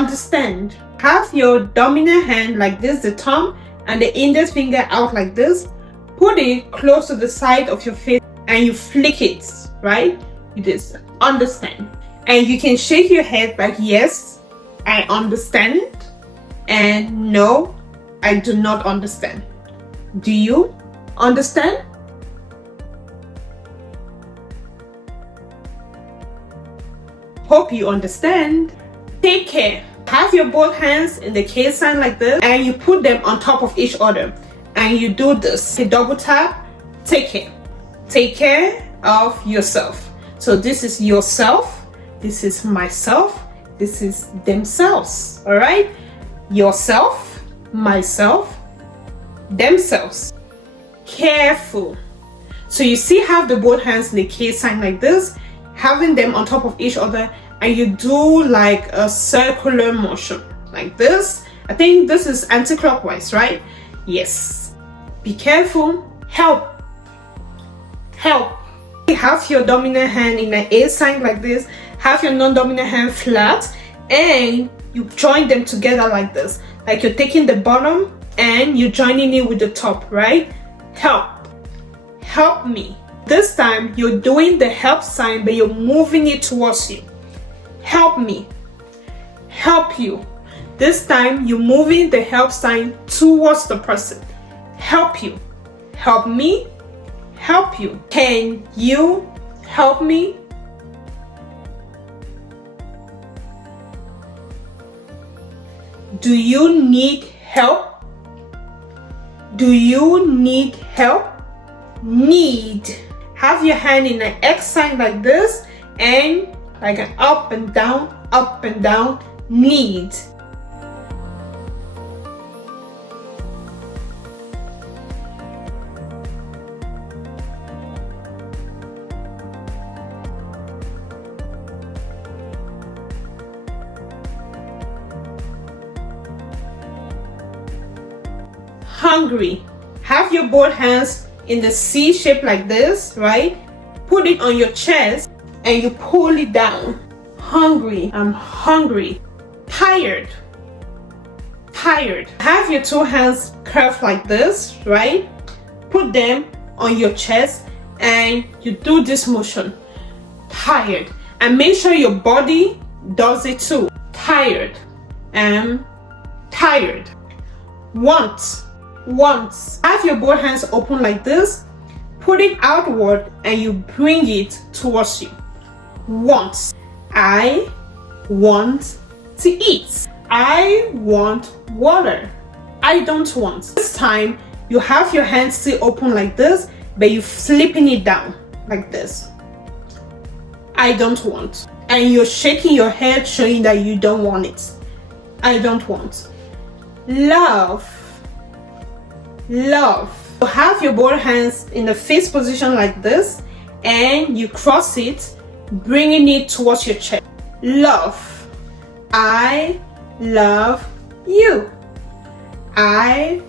understand. Have your dominant hand like this, the thumb, and the index finger out like this. Put it close to the side of your face and you flick it, right? You just understand. And you can shake your head like, yes, I understand, and no, I do not understand. Do you understand? Hope you understand. Take care. Have your both hands in the K sign like this, and you put them on top of each other, and you do this. A double tap. Take care. Take care of yourself. So this is yourself, this is myself, this is themselves. All right, yourself, myself, themselves. Careful. So you see, have the both hands in the K sign like this, having them on top of each other, and you do like a circular motion like this. I think this is anti-clockwise, right? Yes. Be careful. Help. Help. Have your dominant hand in an A sign like this, have your non-dominant hand flat, and you join them together like this, like you're taking the bottom and you're joining it with the top, right? Help. Help me. This time you're doing the help sign, but you're moving it towards you. Help me. Help you. This time you're moving the help sign towards the person. Help you. Help me. Help you. Can you help me? Do you need help? Do you need help? Need. Have your hand in an X sign like this, and like an up and down, need. Hungry. Have your both hands in the C shape like this, right? Put it on your chest and you pull it down. Hungry. I'm hungry. Tired. Tired. Have your two hands curved like this, right? Put them on your chest and you do this motion. Tired. And make sure your body does it too. Tired. I'm tired. Want. Once. Have your both hands open like this, put it outward and you bring it towards you. Want. I want to eat. I want water. I don't want. This time you have your hands still open like this, but you're flipping it down like this. I don't want. And you're shaking your head, showing that you don't want it. I don't want. Love. Love. So have your both hands in the fist position like this, and you cross it, bringing it towards your chest. Love. I love you. I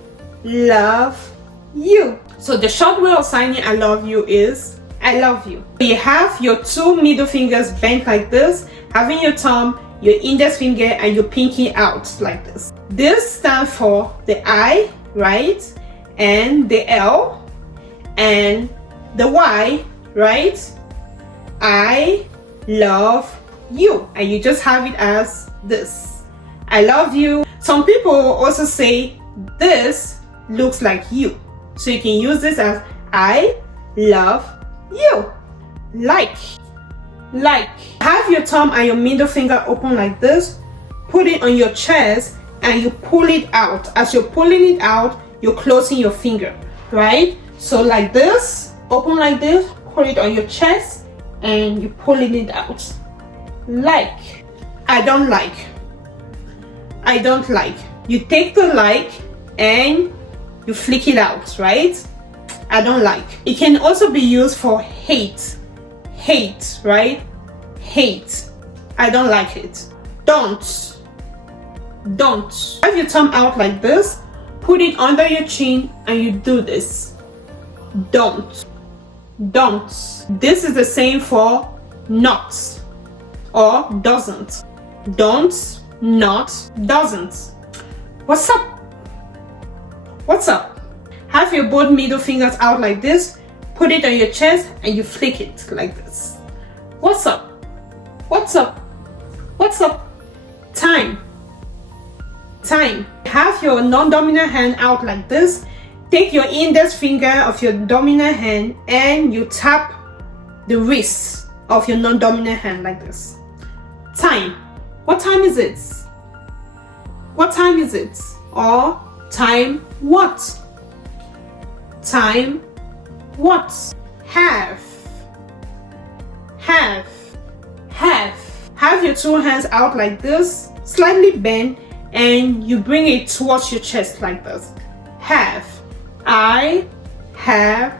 love you. So the short way of signing I love you is I love you. You have your two middle fingers bent like this, having your thumb, your index finger, and your pinky out like this. This stands for the I, right? And the L and the Y, right? I love you. And you just have it as this. I love you. Some people also say this looks like you. So you can use this as I love you. Like. Like. Have your thumb and your middle finger open like this. Put it on your chest and you pull it out. As you're pulling it out, you're closing your finger, right? So like this, open like this, put it on your chest, and you're pulling it out. Like. I don't like. I don't like. You take the like and you flick it out, right? I don't like. It can also be used for hate. Hate, right? Hate. I don't like it. Don't. Don't. Have your thumb out like this. Put it under your chin and you do this. Don't. Don't. This is the same for not or doesn't. Don't not, doesn't. What's up? What's up? Have your both middle fingers out like this, put it on your chest, and you flick it like this. What's up? What's up? What's up? Time. Time. Have your non-dominant hand out like this. Take your index finger of your dominant hand and you tap the wrist of your non-dominant hand like this. Time. What time is it? What time is it? Or time what? Time what? Have. Have. Have. Have your two hands out like this, slightly bent, and you bring it towards your chest like this. Have. I have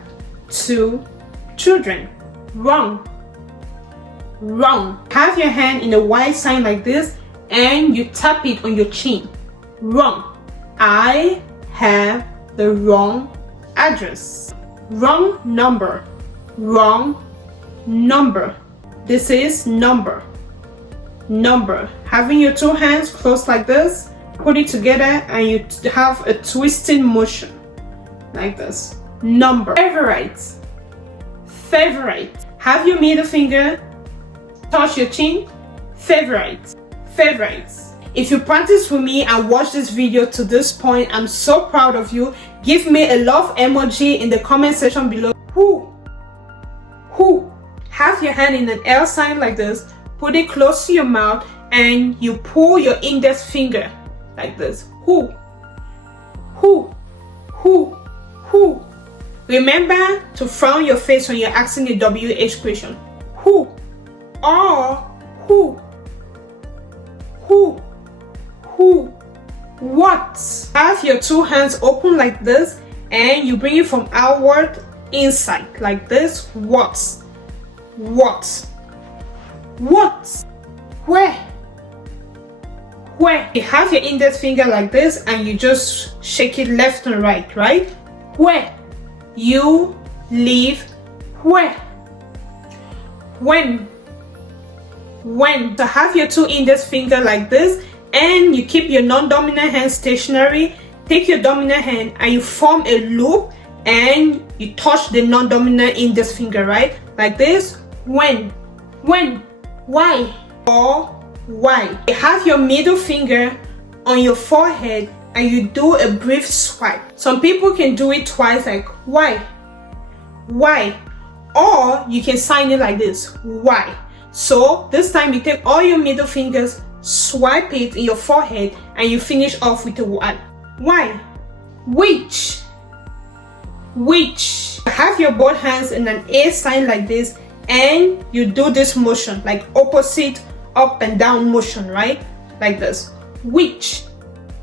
2 children. Wrong. Wrong. Have your hand in a Y sign like this and you tap it on your chin. Wrong. I have the wrong address. Wrong number. Wrong number. This is number. Number. Having your two hands closed like this, put it together and you have a twisting motion like this. Number. Favorite. Favorite. Have your middle finger touch your chin. Favorite. Favorites. If you practice with me and watch this video to this point, I'm so proud of you. Give me a love emoji in the comment section below. Who? Have your hand in an L sign like this, put it close to your mouth and you pull your index finger like this. Who? Remember to frown your face when you're asking a WH question. Who? Or who? What? Have your two hands open like this and you bring it from outward inside like this. What? Where? You have your index finger like this and you just shake it left and right, right? Where? You live where? When? To have your two index finger like this and you keep your non-dominant hand stationary, take your dominant hand and you form a loop and you touch the non-dominant index finger, right? Like this. When? Why? Or why? You have your middle finger on your forehead and you do a brief swipe. Some people can do it twice, like why? Or you can sign it like this, why? So this time you take all your middle fingers, swipe it in your forehead and you finish off with a one. Why? Which? Have your both hands in an A sign like this and you do this motion, like opposite up and down motion, right? Like this. Which?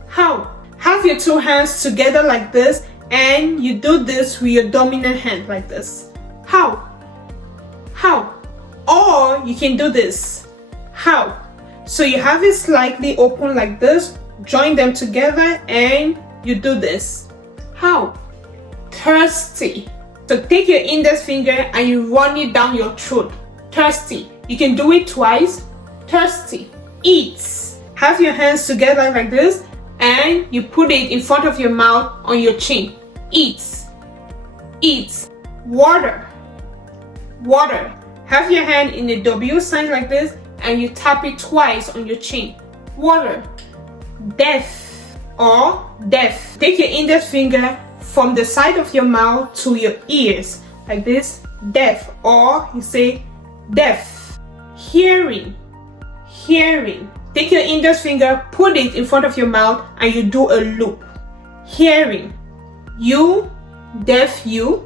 How? Have your two hands together like this and you do this with your dominant hand like this. How? Or you can do this. How? So you have it slightly open like this, join them together and you do this. How? Thirsty. So take your index finger and you run it down your throat. Thirsty. You can do it twice. Thirsty. Eats. Have your hands together like this and you put it in front of your mouth on your chin. Eats. Water. Have your hand in the W sign like this and you tap it twice on your chin. Water. Deaf or deaf. Take your index finger from the side of your mouth to your ears like this. Deaf, or you say deaf. Hearing. Take your index finger, put it in front of your mouth and you do a loop. Hearing. You, deaf you.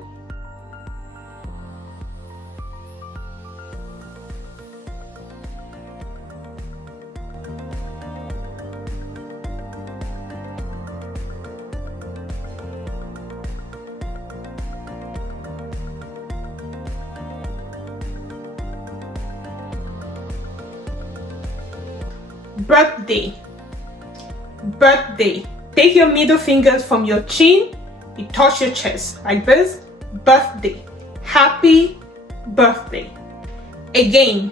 Birthday. Take your middle fingers from your chin, you touch your chest like this. Birthday. Happy birthday. Again.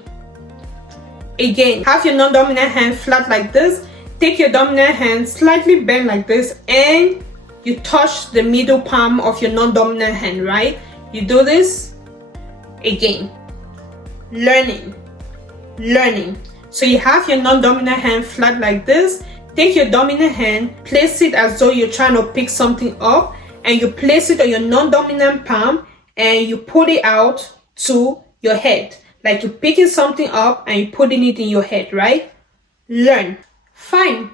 Have your non-dominant hand flat like this take your dominant hand, slightly bend like this, and you touch the middle palm of your non-dominant hand, right? You do this again. Learning. So you have your non-dominant hand flat like this. Take your dominant hand, place it as though you're trying to pick something up, and you place it on your non-dominant palm, and you pull it out to your head. Like you're picking something up and you're putting it in your head, right? Learn. Fine.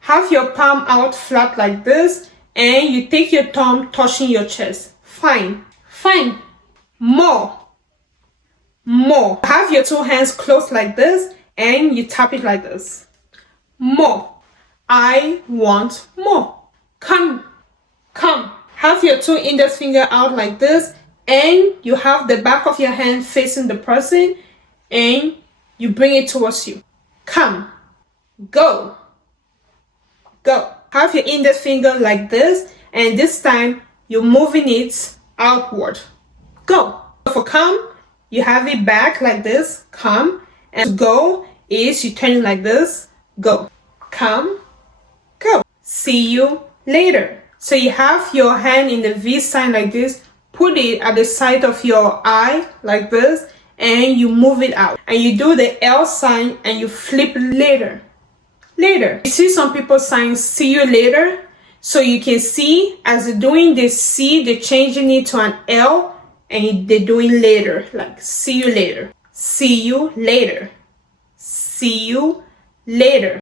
Have your palm out flat like this, and you take your thumb touching your chest. Fine. More. Have your two hands closed like this, and you tap it like this. More. I want more. Come. Have your two index finger out like this, and you have the back of your hand facing the person, and you bring it towards you. Come. Go. Have your index finger like this, and this time you're moving it outward. Go. For come, you have it back like this. Come. And go is you turn it like this. Go. Come. Go. See you later. So you have your hand in the V sign like this. Put it at the side of your eye like this, and you move it out. And you do the L sign and you flip later. You see some people saying see you later. So you can see as they're doing this C, they're changing it to an L, and they're doing later, like see you later. See you later. See you later.